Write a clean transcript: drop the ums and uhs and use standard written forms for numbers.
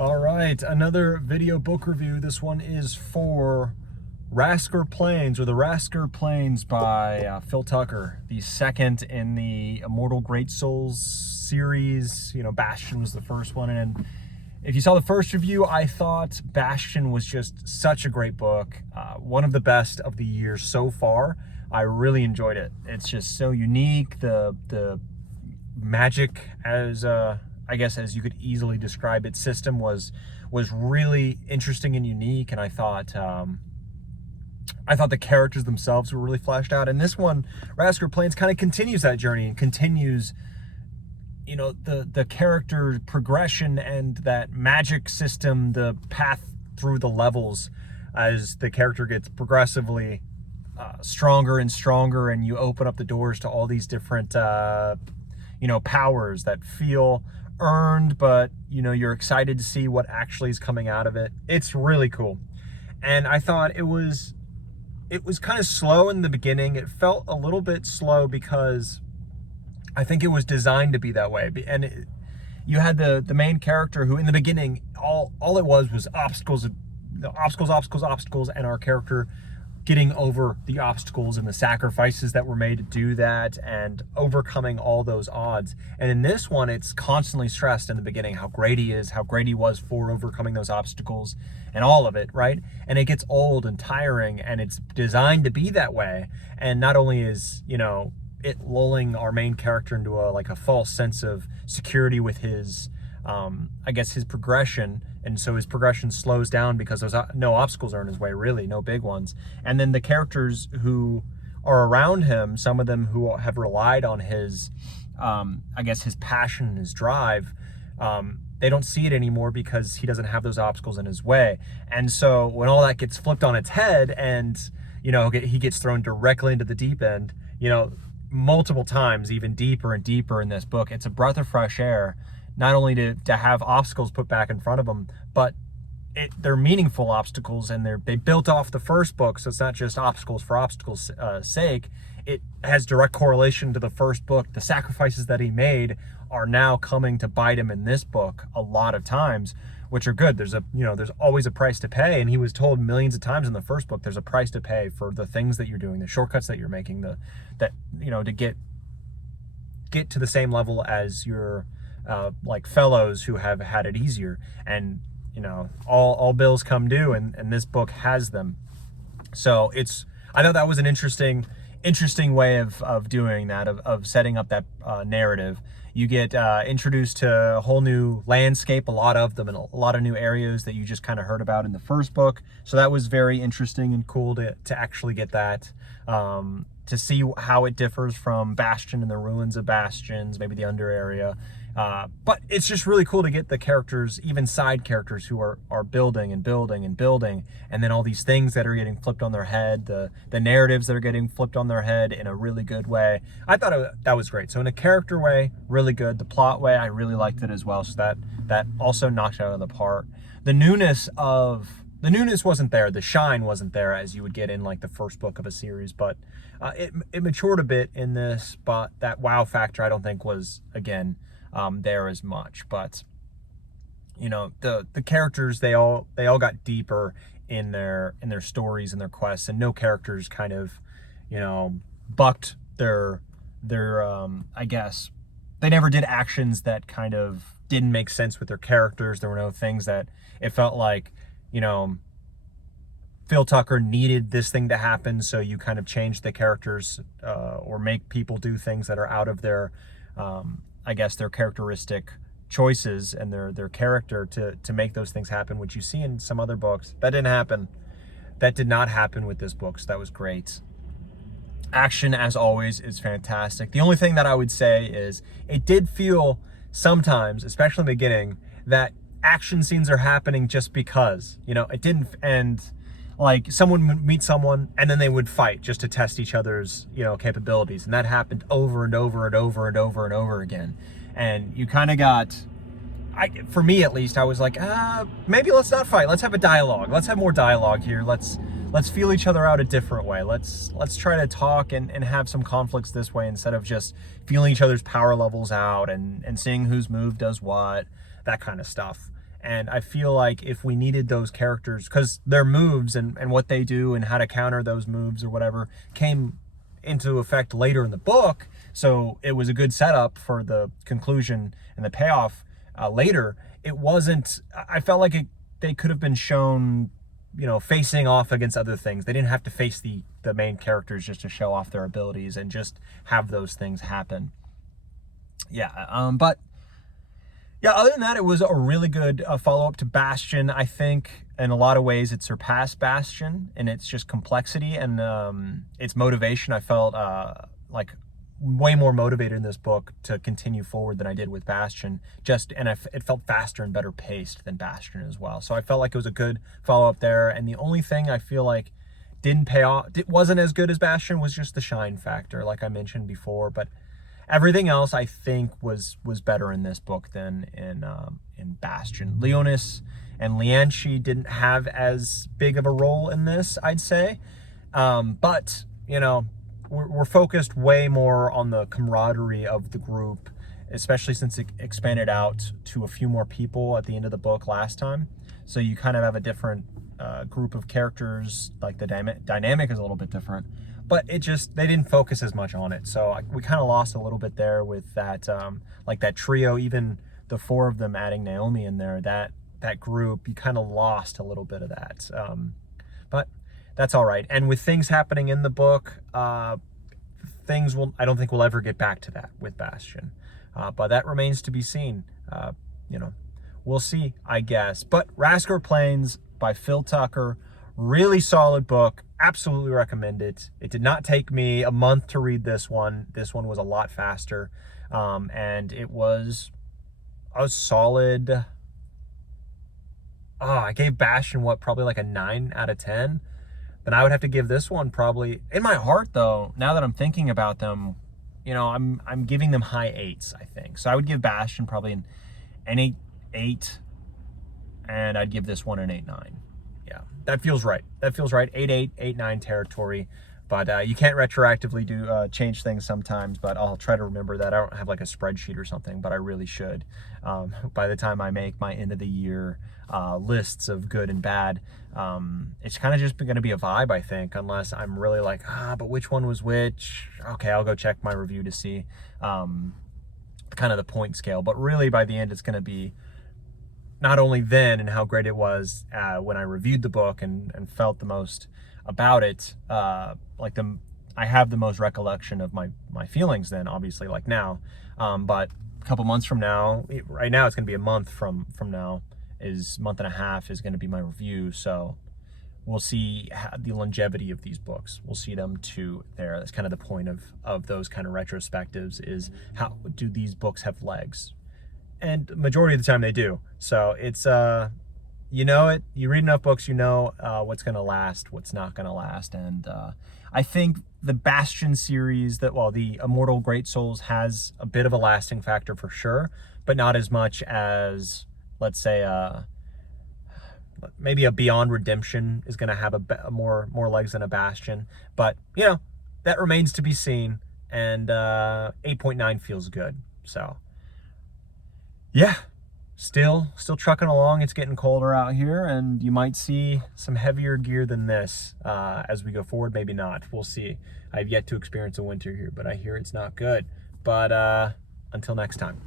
All right, another video book review. This one is for Rascor Planes, or the Rascor Planes by Phil Tucker, the second in the Immortal Great Souls series. You know, Bastion was the first one, and if you saw the first review, I thought Bastion was just such a great book, one of the best of the year so far. I really enjoyed it. It's just so unique. The magic, as I guess as you could easily describe it, system was really interesting and unique, and I thought the characters themselves were really fleshed out. And this one, Rascor Planes, kind of continues that journey and continues, you know, the character progression and that magic system, the path through the levels as the character gets progressively stronger and stronger, and you open up the doors to all these different you know, powers that feel earned, but you know, you're excited to see what actually is coming out of it. It's really cool. And I thought it was kind of slow in the beginning. It felt a little bit slow because I think it was designed to be that way. And you had the main character who in the beginning, all it was obstacles, obstacles, and our character getting over the obstacles and the sacrifices that were made to do that and overcoming all those odds. And in this one, it's constantly stressed in the beginning how great he is, how great he was for overcoming those obstacles and all of it, right? And it gets old and tiring, and it's designed to be that way. And not only is, you know, it lulling our main character into a false sense of security with his I guess his progression, and so his progression slows down because there's no obstacles are in his way, really, no big ones. And then the characters who are around him, some of them who have relied on his I guess his passion and his drive, they don't see it anymore because he doesn't have those obstacles in his way. And so when all that gets flipped on its head and, you know, he gets thrown directly into the deep end, you know, multiple times, even deeper and deeper in this book, it's a breath of fresh air. Not only to have obstacles put back in front of them, but they're meaningful obstacles, and they built off the first book, so it's not just obstacles for obstacles' sake. It has direct correlation to the first book. The sacrifices that he made are now coming to bite him in this book a lot of times, which are good. There's always a price to pay, and he was told millions of times in the first book, there's a price to pay for the things that you're doing, the shortcuts that you're making, that you know, to get to the same level as your like fellows who have had it easier. And you know, all bills come due, and this book has them. So I thought that was an interesting way of doing that, of setting up that narrative. You get introduced to a whole new landscape, a lot of them, and a lot of new areas that you just kind of heard about in the first book. So that was very interesting and cool to actually get that, to see how it differs from Bastion and the ruins of Bastions, maybe the under area. But it's just really cool to get the characters, even side characters, who are building and building and building, and then all these things that are getting flipped on their head, the narratives that are getting flipped on their head in a really good way. I thought that was great. So in a character way, really good. The plot way, I really liked it as well. So that also knocked it out of the park. The newness wasn't there. The shine wasn't there as you would get in like the first book of a series, but it matured a bit in this. But that wow factor, I don't think was, again, there as much. But you know, the characters, they all got deeper in their stories and their quests, and no characters kind of, you know, bucked their I guess they never did actions that kind of didn't make sense with their characters. There were no things that it felt like, you know, Phil Tucker needed this thing to happen, so you kind of change the characters or make people do things that are out of their I guess their characteristic choices and their character to make those things happen, which you see in some other books. That didn't happen. That did not happen with this book, so that was great. Action, as always, is fantastic. The only thing that I would say is it did feel sometimes, especially in the beginning, that action scenes are happening just because, you know, it didn't end like someone would meet someone and then they would fight just to test each other's, you know, capabilities. And that happened over and over and over and over and over again. And you kind of got, for me at least, I was like, maybe let's not fight. Let's have a dialogue. Let's have more dialogue here. Let's feel each other out a different way. Let's try to talk and have some conflicts this way, instead of just feeling each other's power levels out and seeing whose move does what, that kind of stuff. And I feel like if we needed those characters, because their moves and what they do and how to counter those moves or whatever came into effect later in the book, so it was a good setup for the conclusion and the payoff later. It wasn't, I felt like they could have been shown, you know, facing off against other things. They didn't have to face the main characters just to show off their abilities and just have those things happen. Yeah, but yeah, other than that, it was a really good follow-up to Bastion. I think in a lot of ways it surpassed Bastion in its just complexity and its motivation. I felt like way more motivated in this book to continue forward than I did with Bastion. It felt faster and better paced than Bastion as well. So I felt like it was a good follow-up there. And the only thing I feel like didn't pay off, it wasn't as good as Bastion, was just the shine factor, like I mentioned before. But everything else, I think, was better in this book than in Bastion. Leonis and Lianchi didn't have as big of a role in this, I'd say. But, you know, we're focused way more on the camaraderie of the group, especially since it expanded out to a few more people at the end of the book last time. So you kind of have a different group of characters, like the dynamic is a little bit different. But they didn't focus as much on it. So we kind of lost a little bit there with that, like that trio, even the four of them adding Naomi in there, that group, you kind of lost a little bit of that. But that's all right. And with things happening in the book, I don't think we'll ever get back to that with Bastion. But that remains to be seen. You know, we'll see, I guess. But Rascor Plains by Phil Tucker, really solid book. Absolutely recommend it. It did not take me a month to read this one. This one was a lot faster. And it was a solid... I gave Bastion, probably like a 9 out of 10. Then I would have to give this one probably... In my heart, though, now that I'm thinking about them, you know, I'm giving them high 8s, I think. So I would give Bastion probably an 8, and I'd give this one an 8-9. Yeah, that feels right. That feels right. 8-8, 8-9 territory. But you can't retroactively change things sometimes, but I'll try to remember that. I don't have like a spreadsheet or something, but I really should. By the time I make my end of the year lists of good and bad, it's kind of just going to be a vibe, I think, unless I'm really like, but which one was which? Okay, I'll go check my review to see kind of the point scale. But really, by the end, it's going to be not only then and how great it was when I reviewed the book and felt the most about it, I have the most recollection of my feelings then, obviously, like now. But a couple months from now, right now it's going to be a month from now, month and a half is going to be my review. So we'll see the longevity of these books. We'll see them to there. That's kind of the point of those kind of retrospectives, is how do these books have legs? And majority of the time they do. So it's, you know it, you read enough books, you know what's going to last, what's not going to last. And I think the Bastion series, the Immortal Great Souls has a bit of a lasting factor for sure, but not as much as, let's say, maybe a Beyond Redemption is going to have more legs than a Bastion. But, you know, that remains to be seen. And 8.9 feels good. So, yeah. Still trucking along. It's getting colder out here, and you might see some heavier gear than this as we go forward. Maybe not. We'll see. I've yet to experience a winter here, but I hear it's not good. But until next time.